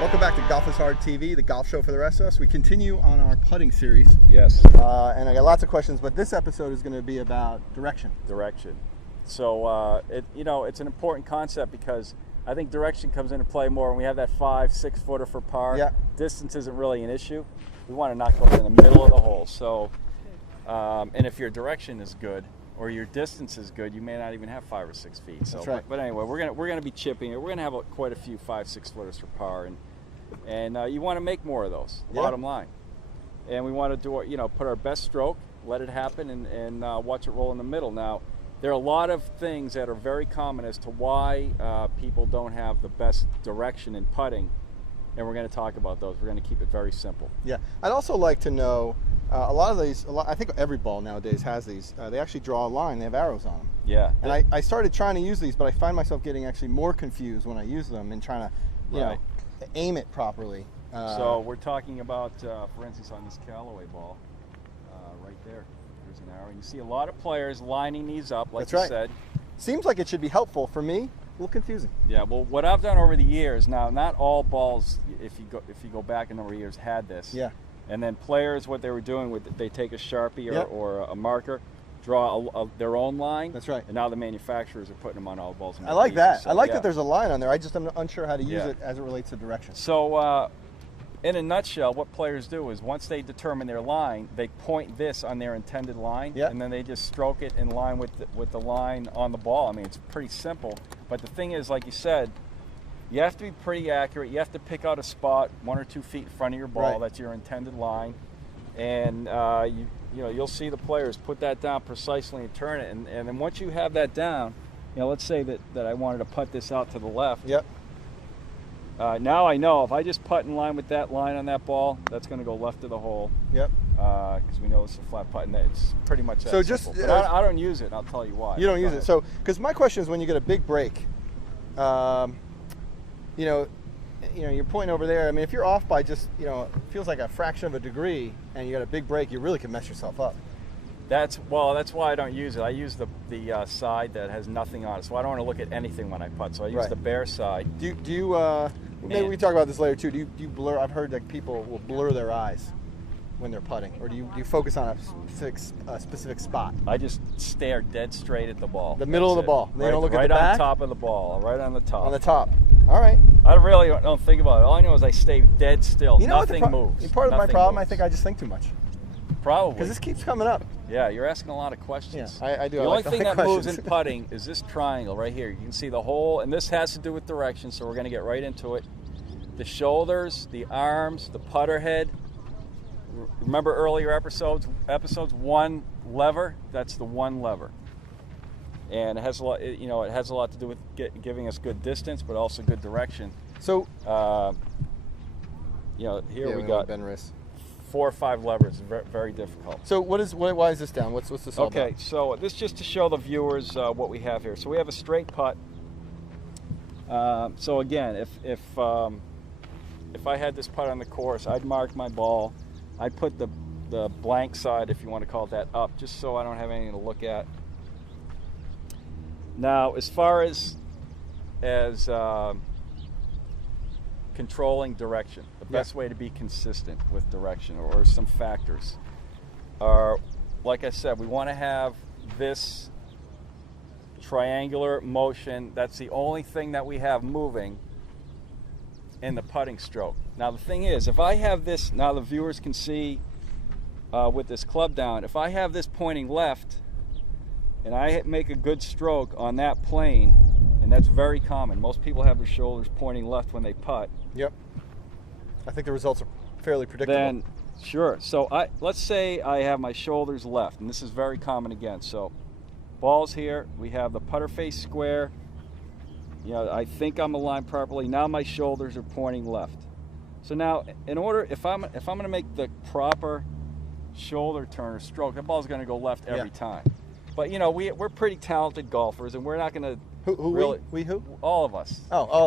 Welcome back to Golf is Hard TV, the golf show for the rest of us. We continue on our putting series. Yes. And I got lots of questions, but this episode is going to be about direction. Direction. So, it's an important concept because I think direction comes into play more when we have that 5-6 footer for par. Yeah. Distance isn't really an issue. We want to knock it in the middle of the hole. So, and if your direction is good or your distance is good, you may not even have 5 or 6 feet. So, That's right. But anyway, we're gonna be chipping it. We're gonna have quite a few 5-6 footers for par, and you want to make more of those. Yeah. Bottom line. And we want to do put our best stroke, let it happen, and watch it roll in the middle. Now, there are a lot of things that are very common as to why people don't have the best direction in putting, and we're going to talk about those. We're going to keep it very simple. Yeah. I'd also like to know, a lot of these, I think every ball nowadays has these. They actually draw a line. They have arrows on them. Yeah. And I started trying to use these, but I find myself getting actually more confused when I use them and trying to, Right. aim it properly. So we're talking about, for instance, on this Callaway ball, right there. There's an arrow. You see a lot of players lining these up, like That's you right. said. Seems like it should be helpful. For me, a little confusing. Yeah. Well, what I've done over the years, now, not all balls, if you go back a number of years, had this. Yeah. And then players, what they were doing, they take a Sharpie Yep. or a marker, draw their own line. That's right. And now the manufacturers are putting them on all balls. I like that. So, I like yeah. that there's a line on there. I just am unsure how to use Yeah. it as it relates to direction. So, in a nutshell, what players do is once they determine their line, they point this on their intended line, Yep. and then they just stroke it in line with the line on the ball. I mean, it's pretty simple. But the thing is, like you said, you have to be pretty accurate. You have to pick out a spot 1 or 2 feet in front of your ball. Right. That's your intended line, and you'll see the players put that down precisely and turn it. And then once you have that down, let's say that I wanted to putt this out to the left. Yep. Now I know if I just putt in line with that line on that ball, that's going to go left of the hole. Yep. Because we know it's a flat putt, and it's pretty much that So just, simple. But I don't use it, and I'll tell you why. You don't Go use ahead. it. So, because my question is, when you get a big break, you're pointing over there. I mean, if you're off by just, it feels like a fraction of a degree, and you got a big break, you really can mess yourself up. That's why I don't use it. I use the side that has nothing on it, so I don't want to look at anything when I putt. So I use Right. the bare side. Do you? Maybe we can talk about this later too. Do you blur? I've heard that people will blur their eyes when they're putting, or do you focus on a specific spot? I just stare dead straight at the ball. The middle of That's the it. ball. They Right, don't look at right the on back? top of the ball, right on the top. On the top. All right. I really don't think about it. All I know is I stay dead still. You know what Nothing moves. Part of my Nothing problem, I moves. think I just think too much. Probably. Because this keeps coming up. Yeah, you're asking a lot of questions. Yeah, I do. The I only like thing that questions. moves in putting is this triangle right here. You can see the hole, and this has to do with direction, so we're going to get right into it. The shoulders, the arms, the putter head. Remember earlier episodes, one lever, that's the one lever. And it has a lot, it has a lot to do with giving us good distance, but also good direction. So, Here we got Ben wrist. 4 or 5 levers. Very, very difficult. So why is this down? What's this all Okay, about? so this just to show the viewers what we have here. So we have a straight putt. So again, if I had this putt on the course, I'd mark my ball. I'd put the blank side, if you want to call it that, up, just so I don't have anything to look at. Now, as far as controlling direction, the best way to be consistent with direction, or some factors, are, like I said, we want to have this triangular motion. That's the only thing that we have moving in the putting stroke. Now the thing is, if I have this, now the viewers can see with this club down, if I have this pointing left and I make a good stroke on that plane, and that's very common, most people have their shoulders pointing left when they putt. Yep. I think the results are fairly predictable. Then, sure. So let's say I have my shoulders left, and this is very common again. So ball's here, we have the putter face square. I think I'm aligned properly. Now my shoulders are pointing left. So now, if I'm going to make the proper shoulder turn or stroke, the ball's going to go left every time. But we're pretty talented golfers, and we're not going to who really. We who? All of us.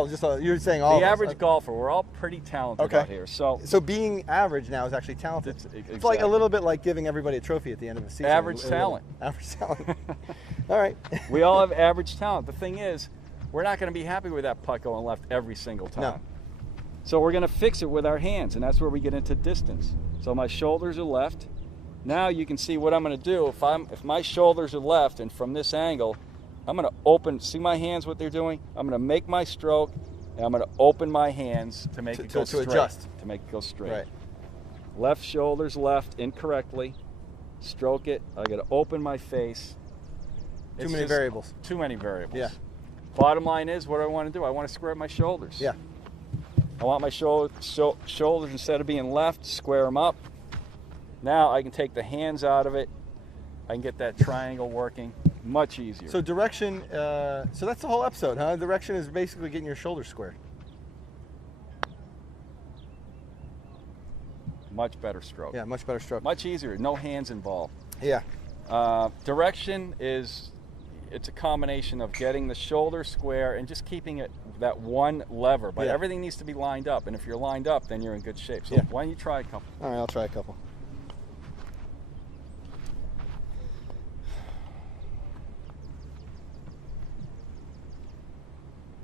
Just you're saying all. The of us. average golfer, we're all pretty talented out here. So being average now is actually talented. It's like a exactly. little bit like giving everybody a trophy at the end of a season. Average talent. Average talent. All right. We all have average talent. The thing is, we're not going to be happy with that putt going left every single time. No. So we're going to fix it with our hands, and that's where we get into distance. So my shoulders are left. Now you can see what I'm going to do. If my shoulders are left, and from this angle, I'm going to open. See my hands, what they're doing? I'm going to make my stroke, and I'm going to open my hands to make it go straight. Adjust. To make it go straight. Right. Left shoulders left incorrectly. Stroke it. I got to open my face. Too many variables. Too many variables. Yeah. Bottom line is, what do I want to do? I want to square my shoulders. Yeah. I want my shoulders, instead of being left, square them up. Now I can take the hands out of it. I can get that triangle working much easier. So direction, so that's the whole episode, huh? Direction is basically getting your shoulders squared. Much better stroke. Yeah, much better stroke. Much easier. No hands involved. Yeah. Direction is, it's a combination of getting the shoulder square and just keeping it that one lever. But everything needs to be lined up. And if you're lined up, then you're in good shape. So why don't you try a couple? All right, I'll try a couple.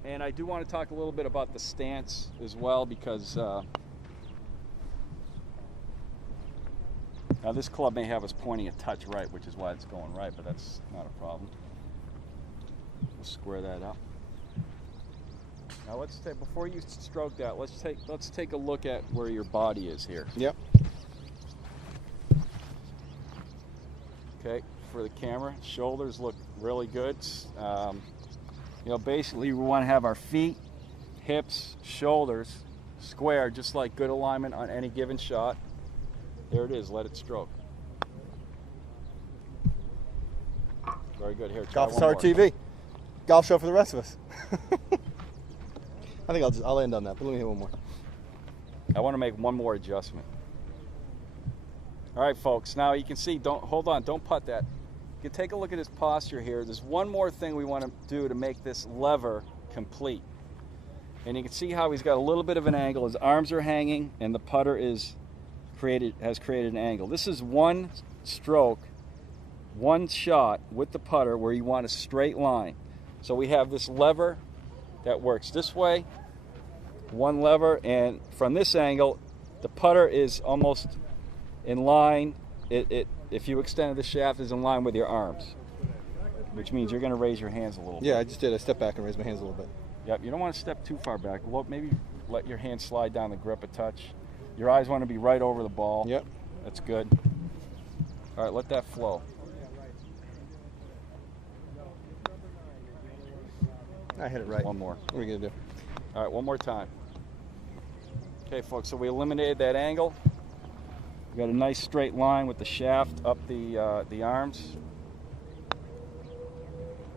And I do want to talk a little bit about the stance as well, because now this club may have us pointing a touch right, which is why it's going right, but that's not a problem. We'll square that up. Now let's take, before you stroke that, let's take a look at where your body is here. Yep. Okay, for the camera, shoulders look really good. You know, basically we want to have our feet, hips, shoulders square, just like good alignment on any given shot. There it is, let it stroke. Very good. Here, try Golf one Star more. TV. Golf show for the rest of us. I think I'll end on that, but let me hit one more. I want to make one more adjustment. All right, folks, now you can see, hold on, don't putt that. You can take a look at his posture here. There's one more thing we want to do to make this lever complete. And you can see how he's got a little bit of an angle. His arms are hanging, and the putter has created an angle. This is one stroke, one shot with the putter where you want a straight line. So we have this lever that works this way, one lever, and from this angle, the putter is almost in line. If you extended the shaft, is in line with your arms, which means you're going to raise your hands a little bit. Yeah, I just did. I stepped back and raised my hands a little bit. Yep, you don't want to step too far back. Maybe let your hand slide down the grip a touch. Your eyes want to be right over the ball. Yep. That's good. All right, let that flow. I hit it right. One more. What are we going to do? All right, one more time. Okay, folks, so we eliminated that angle. We got a nice straight line with the shaft up the arms.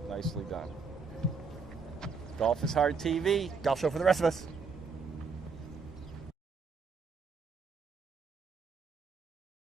Nicely done. Golf is Hard TV. Golf show for the rest of us.